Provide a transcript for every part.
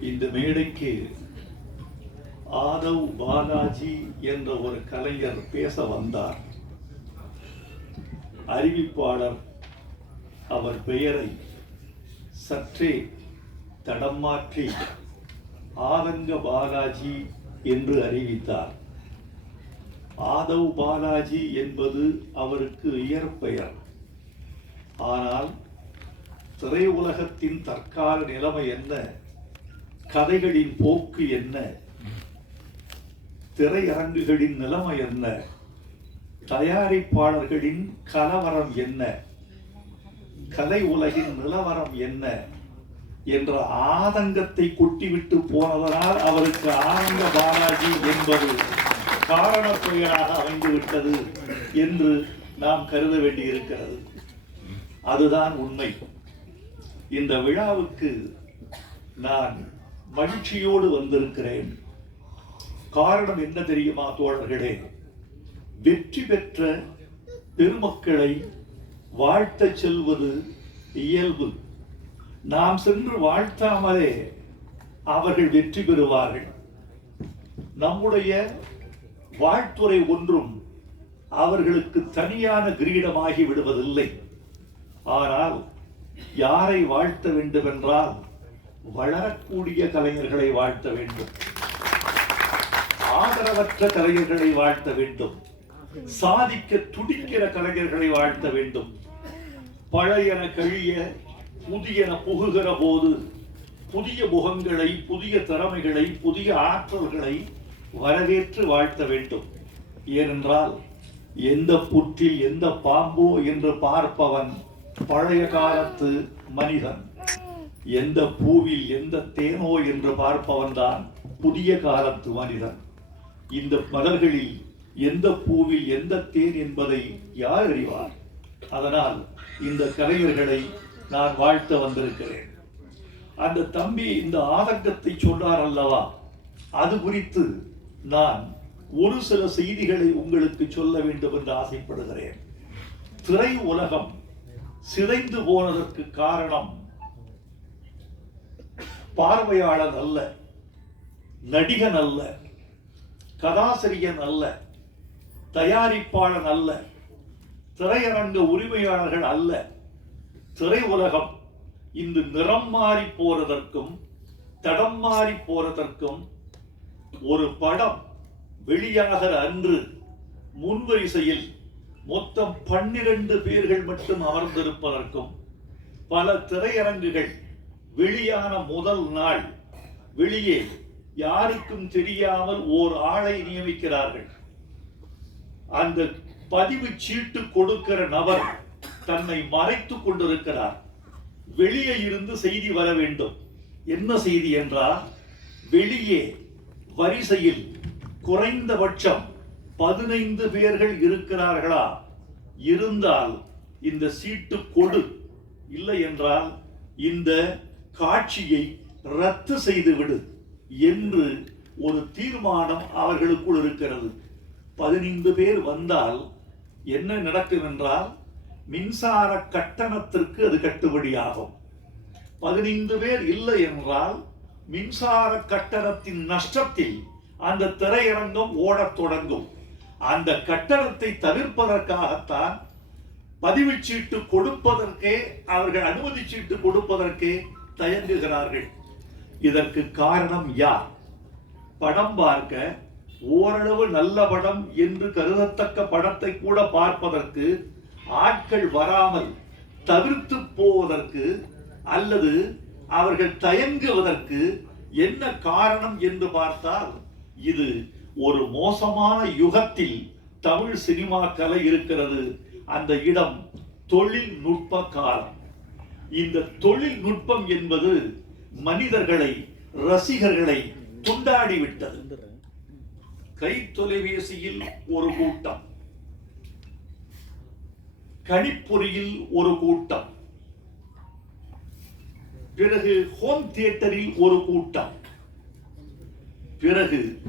இந்த மேடைக்கு ஆதவ் பாலாஜி என்ற ஒரு கலைஞர் பேச வந்தார். அறிவிப்பாளர் அவர் பெயரை சற்றே தடம் மாற்றி ஆதங்க பாலாஜி என்று அறிவித்தார். ஆதவ் பாலாஜி என்பது அவருக்கு இயற்பெயர் ஆனால் திரையுலகத்தின் தற்கால நிலைமை என்ன? கதைகளின் போக்கு என்ன? திரையரங்குகளின் நிலைமை என்ன? தயாரிப்பாளர்களின் கலவரம் என்ன? கலை உலகின் நிலவரம் என்ன? என்ற ஆதங்கத்தை கொட்டிவிட்டு போனதனால் அவருக்கு ஆனந்த பாலாஜி என்பது காரண பெயராக அமைந்துவிட்டது என்று நாம் கருத வேண்டியிருக்கிறது. அதுதான் உண்மை. இந்த விழாவுக்கு நான் மகிழ்ச்சியோடு வந்திருக்கிறேன். காரணம் என்ன தெரியுமா தோழர்களே? வெற்றி பெற்ற பெருமக்களை வாழ்த்தச் செல்வது இயல்பு. நாம் சென்று வாழ்த்தாமலே அவர்கள் வெற்றி பெறுவார்கள். நம்முடைய வாழ்த்துறை ஒன்றும் அவர்களுக்கு தனியான கிரீடமாகி விடுவதில்லை. ஆனால் யாரை வாழ்த்த வேண்டுமென்றால் வளரக்கூடிய கலைஞர்களை வாழ்த்த வேண்டும். ஆதரவற்ற கலைஞர்களை வாழ்த்த வேண்டும். சாதிக்க துடிக்கிற கலைஞர்களை வாழ்த்த வேண்டும். பழையன கழிய புதியன புகுகிற போது புதிய முகங்களை புதிய திறமைகளை புதிய ஆற்றல்களை வரவேற்று வாழ்த்த வேண்டும். ஏனென்றால் எந்த புற்றில் எந்த பாம்போ என்று பார்ப்பவன் பழைய காலத்து மனிதன். எந்த பூவில் எந்த தேனோ என்று பார்ப்பவன் தான் புதிய காலத்து மனிதன். இந்த மலர்களில் எந்த பூவில் எந்த தேன் என்பதை யார் அறிவார்? அதனால் இந்த கலைஞர்களை நான் வாழ்த்த வந்திருக்கிறேன். அந்த தம்பி இந்த ஆதங்கத்தை சொன்னார் அல்லவா? அது குறித்து நான் ஒரு சில செய்திகளை உங்களுக்கு சொல்ல வேண்டும் என்று ஆசைப்படுகிறேன். திரை உலகம் சிதைந்து போனதற்கு காரணம் பார்வையாளன் அல்ல நடிகன் அல்ல கதாசிரியன் அல்ல தயாரிப்பாளன் அல்ல திரையரங்க உரிமையாளர்கள் அல்ல திரை உலகம் இந்த நிறம் மாறி போறதற்கும் தடம் மாறி போறதற்கும் ஒரு படம் வெளியாகிற அன்று முன்வரிசையில் மொத்தம் பன்னிரண்டு பேர்கள் மட்டும் அமர்ந்திருப்பதற்கும் பல திரையரங்குகள் வெளியான முதல் நாள். வெளியே யாருக்கும் தெரியாமல் ஓர் ஆளை நியமிக்கிறார்கள். அந்த பதிவு சீட்டு கொடுக்கிற நபர் தன்னை மறைத்துக் கொண்டிருக்கிறார். வெளியே இருந்து செய்தி வர வேண்டும். என்ன செய்தி என்றால் வெளியே வரிசையில் குறைந்தபட்சம் பதினைந்து பேர்கள் இருக்கிறார்களா? இருந்தால் இந்த சீட்டு கொடு. இல்லை என்றால் இந்த காட்சியை ரத்து செய்துவிடு என்று ஒரு தீர்மானம் அவர்களுக்குள் இருக்கிறது. பதினைந்து பேர் வந்தால் என்ன நடக்கும் என்றால் மின்சார கட்டணத்திற்கு அது கட்டுப்படியாகும் பதினைந்து பேர் இல்லை என்றால் மின்சார கட்டணத்தின் நஷ்டத்தில் அந்த திரையரங்கம் ஓடத் தொடங்கும். அந்த கட்டணத்தை தவிர்ப்பதற்காகத்தான் பதிவுச் சீட்டு கொடுப்பதற்கே அவர்கள் அனுமதி சீட்டு கொடுப்பதற்கே தயங்குகிறார்கள். இதற்கு காரணம் யார்? படம் பார்க்க ஓரளவு நல்ல படம் என்று கருதத்தக்க படத்தை கூட பார்ப்பதற்கு ஆட்கள் வராமல் தவிர்த்து போவதற்கு அல்லது அவர்கள் தயங்குவதற்கு என்ன காரணம் என்று பார்த்தால் இது ஒரு மோசமான யுகத்தில் தமிழ் சினிமா கலை இருக்கிறது. அந்த இடம் தொழில்நுட்ப காலம். இந்த தொழில்நுட்பம் என்பது மனிதர்களை ரசிகர்களை துண்டாடி விட்டது கை தொலைபேசியில் ஒரு கூட்டம். கணிப்பொறியில் ஒரு கூட்டம். பிறகு ஹோம் தியேட்டரில் ஒரு கூட்டம். பிறகு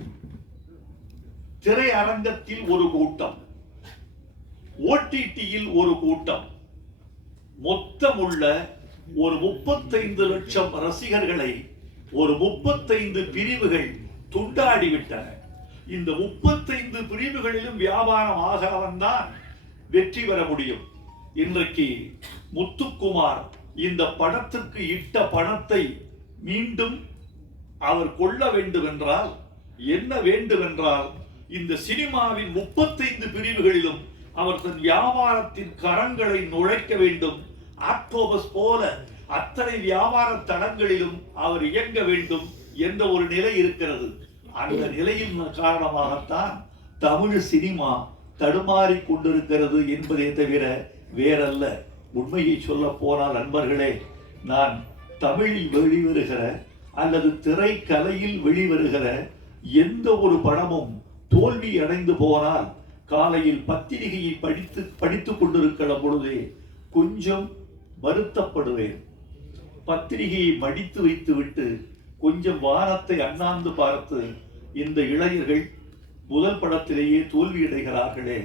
திரையரங்கத்தில் ஒரு கூட்டம். ஓடிடியில் ஒரு கூட்டம். மொத்தமுள்ள ஒரு முப்பத்தைந்து லட்சம் ரசிகர்களை ஒரு முப்பத்தைந்து பிரிவுகள் துண்டாடி விட்டன இந்த முப்பத்தைந்து பிரிவுகளிலும் வியாபாரம் ஆகாமல் தான் வெற்றி பெற முடியும். இன்றைக்கு முத்துக்குமார் இந்த படத்துக்கு இட்ட பணத்தை மீண்டும் அவர் கொள்ள வேண்டும் என்றால் என்ன வேண்டும் என்றால் இந்த சினிமாவின் முப்பத்தைந்து பிரிவுகளிலும் அவர் தன் வியாபாரத்தின் கரங்களை நுழைக்க வேண்டும். ஆக்டோபஸ் போல அத்தனை வியாபார தளங்களிலும் அவர் இயங்க வேண்டும் என்ற ஒரு நிலை இருக்கிறது. அந்த நிலையின் காரணமாகத்தான் தமிழ் சினிமா தடுமாறி கொண்டிருக்கிறது என்பதை தவிர வேறல்ல. உண்மையை சொல்ல போனால் நண்பர்களே நான் தமிழில் வெளிவருகிற அல்லது திரைக்கலையில் வெளிவருகிற எந்த ஒரு படமும் தோல்வி அடைந்து போனால் காலையில் பத்திரிகையை படித்து படித்து கொண்டிருக்கிற பொழுதே கொஞ்சம் வருத்தப்படுவேன். பத்திரிகையை மடித்து வைத்துவிட்டு கொஞ்சம் வாரத்தை அண்ணாந்து பார்த்து இந்த இளைஞர்கள் முதல் படத்திலேயே தோல்வியடைகிறார்களே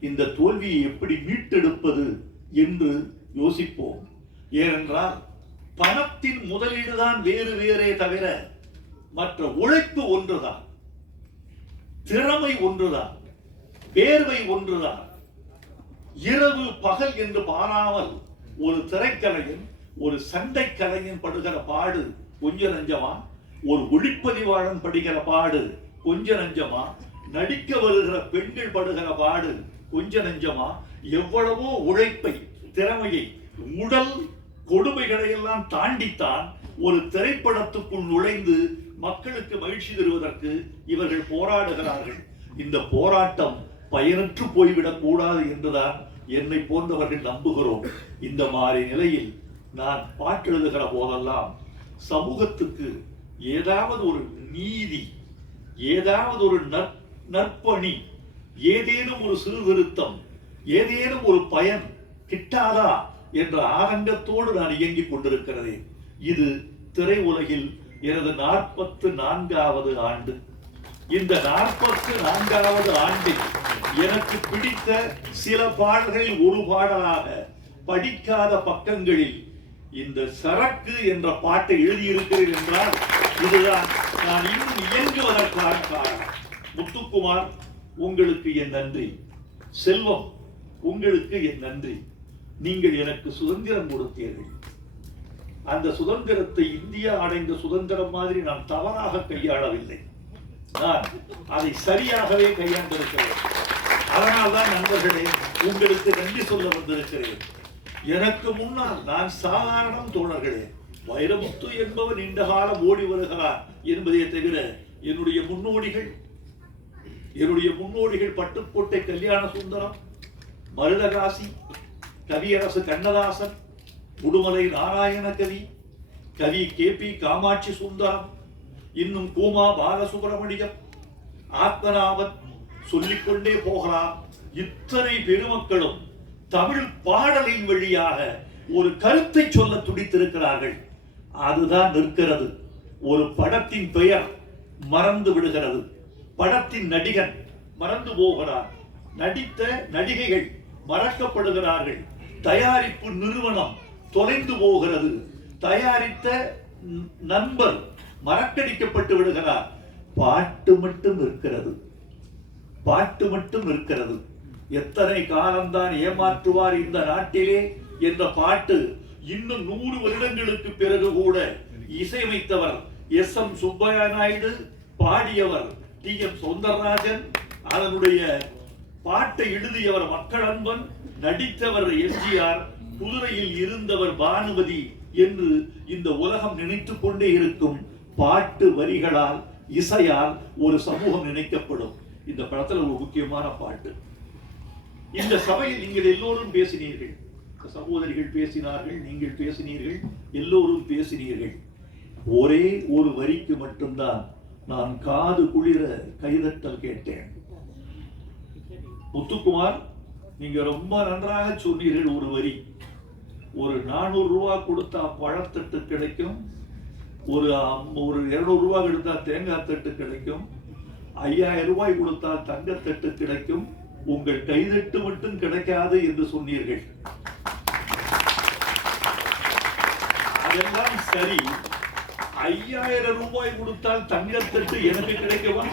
இந்த தோல்வியை எப்படி மீட்டெடுப்பது என்று யோசிப்போம். ஏனென்றால் பணத்தின் முதலீடுதான் வேறு வேறே தவிர மற்ற உழைப்பு ஒன்றுதான் திறமை ஒன்றுதான் வேர்வை ஒன்றுதான். இரவு பகல் என்று பாராமல் ஒரு திரைக்கலையும் ஒரு சண்டை கலைஞன் படுகிற பாடு கொஞ்ச நஞ்சமா? ஒரு ஒளிப்பதிவாளன் படுகிற பாடு கொஞ்ச நஞ்சமா? நடிக்க வருகிற பெண்கள் படுகிற பாடு கொஞ்ச நஞ்சமா? எவ்வளவோ உழைப்பை திறமையை உடல் கொடுமைகளை எல்லாம் தாண்டித்தான் ஒரு திரைப்படத்துக்குள் நுழைந்து மக்களுக்கு மகிழ்ச்சி தருவதற்கு இவர்கள் போராடுகிறார்கள். இந்த போராட்டம் பயனற்று போய்விடக் கூடாது என்றுதான் என்னை போன்றவர்கள் நம்புகிறோம். இந்த மாதிரி நிலையில் நான் பாட்டெழுதுகிற போதெல்லாம் சமூகத்துக்கு ஏதாவது ஒரு நீதி ஏதாவது ஒரு நற் நற்பணி ஏதேனும் ஒரு சீர்திருத்தம் ஏதேனும் ஒரு பயன் கிட்டாதா என்ற ஆரங்கத்தோடு நான் இயங்கிக் கொண்டிருக்கிறேன் இது திரை உலகில் எனது நாற்பத்து நான்காவது ஆண்டு. இந்த நாற்பத்து நான்காவது ஆண்டில் எனக்கு பிடித்த சில பாடல்களில் ஒரு பாடலாக படிக்காத பக்கங்களில் இந்த சரக்கு என்ற பாட்டை எழுதியிருக்கிறேன் என்றால் இதுதான். நான் இன்னும் இயங்குவதற்கான காரணம். முத்துக்குமார் உங்களுக்கு என் நன்றி. செல்வம் உங்களுக்கு என் நன்றி. நீங்கள் எனக்கு சுதந்திரம் கொடுத்தீர்கள். அந்த சுதந்திரத்தை இந்தியா அடைந்த சுதந்திரம் மாதிரி நான் தவறாக கையாளவில்லை. நான் அதை சரியாகவே கையாண்டிருக்கிறேன். அதனால்தான் நண்பர்களே உங்களுக்கு நன்றி சொல்ல வந்திருக்கிறேன். எனக்கு முன்னால் நான் சாதாரணம் தோழர்களே வைரமுத்து என்பவர் நீண்ட காலம் ஓடி வருகிறார் என்பதை தவிர என்னுடைய முன்னோடிகள் என்னுடைய முன்னோடிகள் பட்டுக்கோட்டை கல்யாண சுந்தரம் மருதகாசி கவியரசு கண்ணதாசன் உடுமலை நாராயண கவி கவி கே பி காமாட்சி சுந்தரம் இன்னும் கூமா பாலசுப்ரமணியம் ஆத்மநாபன் சொல்லிக்கொண்டே போகலாம். இத்தனை பெருமக்களும் தமிழ் பாடலின் வழியாக ஒரு கருத்தை சொல்ல துடித்திருக்கிறார்கள். அதுதான் நிற்கிறது. ஒரு படத்தின் பெயர் மறந்து விடுகிறது. படத்தின் நடிகன் மறந்து போகிறார். நடித்த நடிகைகள் மறக்கப்படுகிறார்கள். தயாரிப்பு நிறுவனம் தொலைந்து போகிறது. தயாரித்த நண்பர் மறக்கடிக்கப்பட்டு விடுகிறார். பாட்டு மட்டும் இருக்கிறது. பாட்டு மட்டும் இருக்கிறது. எத்தனை காலம்தான் ஏமாற்றுவார் இந்த நாட்டிலே என்ற பாட்டு இன்னும் நூறு வருடங்களுக்கு பிறகு கூட இசையமைத்தவர் எஸ் எம் சுப்பையா நாயுடு பாடியவர் டி எம் சௌந்தரராஜன் அதனுடைய பாட்டை எழுதியவர் மக்கள் அன்பன் நடித்தவர் எம்ஜிஆர் குதிரையில் இருந்தவர் பானுமதி என்று இந்த உலகம் நினைத்துக் கொண்டே இருக்கும் பாட்டு வரிகளால் இசையால் ஒரு சமூகம் நினைக்கப்படும். இந்த படத்துல ஒரு முக்கியமான பாட்டு. இந்த சபையில் நீங்கள் எல்லோரும் பேசினீர்கள். சகோதரிகள் பேசினார்கள் நீங்கள் பேசினீர்கள் எல்லோரும் பேசினீர்கள். ஒரே ஒரு வரிக்கு மட்டும்தான் நான் காது குளிர கைதட்டல் கேட்டேன். முத்துக்குமார் நீங்க ரொம்ப நன்றாக சொன்னீர்கள் ஒரு வரி. ஒரு நானூறு ரூபா கொடுத்தா பழத்தட்டு கிடைக்கும். ஒரு ஒரு இருநூறு ரூபா எடுத்தா தேங்காய் தட்டு கிடைக்கும். ஐயாயிரம் ரூபாய் கொடுத்தால் தங்கத்தட்டு கிடைக்கும். உங்கள் கைதட்டு மட்டும் கிடைக்காது என்று சொன்னீர்கள். அதெல்லாம் சரி. ஐயாயிரம் ரூபாய் கொடுத்தால் தங்கத்தட்டு எனக்கு கிடைக்குமா?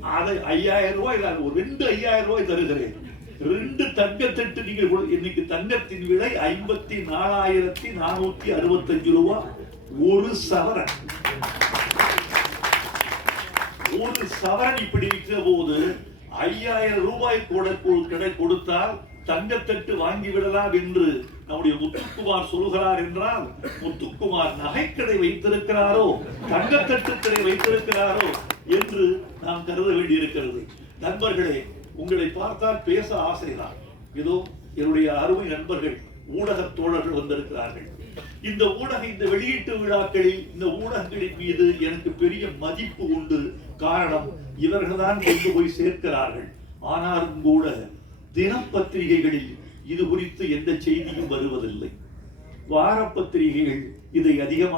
அதை ஐயாயிரம் ரூபாய் நான் ஒரு ரெண்டு ஐயாயிரம் ரூபாய் தருகிறேன். ரெண்டு தங்கத்தட்டு நீங்கள் இன்னைக்கு தங்கத்தின் விலை ஐம்பத்தி நாலாயிரத்தி நானூத்தி அறுபத்தஞ்சு ரூபாய் ஒரு சவரன். ஒரு சவரன் இப்படி விற்கிற போது ஐயாயிரம் ரூபாய் கூட கடை கொடுத்தால் தங்கத்தட்டு வாங்கி விடலாம் என்று நம்முடைய முத்துக்குமார் சொல்கிறார் என்றால் முத்துக்குமார் நகைக்கடை வைத்திருக்கிறாரோ தங்கத்தட்டு கடை வைத்திருக்கிறாரோ என்று நாம் கருத வேண்டியிருக்கிறது. நண்பர்களே உங்களை பார்த்தால் பேச ஆசைதான். இதோ என்னுடைய அருமை நண்பர்கள் ஊடகத் தோழர்கள் வந்திருக்கிறார்கள். இந்த ஊடக இந்த வெளியீட்டு விழாக்களில் இந்த ஊடகங்களின் மீது எனக்கு பெரிய மதிப்பு உண்டு. காரணம் இவர்கள்தான் கொண்டு போய் சேர்க்கிறார்கள். ஆனாலும் கூட தினப்பத்திரிகைகளில் இது குறித்து எந்த செய்தியும் வருவதில்லை. வார பத்திரிகைகள் இதை அதிகமாக